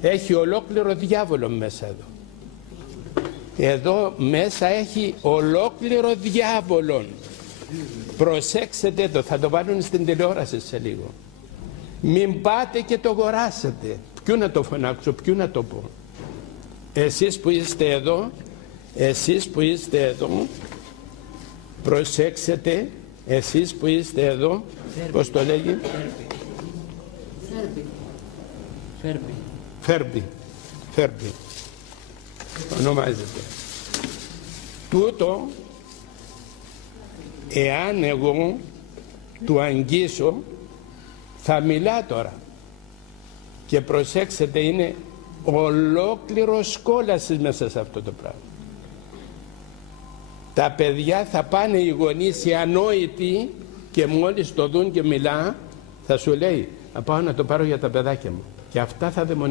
έχει ολόκληρο διάβολο μέσα εδώ. Εδώ μέσα έχει ολόκληρο διάβολο. Προσέξτε το, θα το βάλουν στην τηλεόραση σε λίγο. Μην πάτε και το αγοράσετε. Ποιου να το φωνάξω, ποιου να το πω. Εσείς που είστε εδώ, εσείς που είστε εδώ, προσέξτε, εσείς που είστε εδώ, πώς το λέγει? Φέρμπι. Ονομάζεται. Τούτο, εάν εγώ του αγγίσω, θα μιλά τώρα. Και προσέξτε, είναι ολόκληρος κόλασης μέσα σε αυτό το πράγμα. Τα παιδιά θα πάνε οι γονείς οι ανόητοι και μόλις το δουν και μιλά, θα σου λέει, πάω να το πάρω για τα παιδάκια μου. Και αυτά θα δαιμονιστούν.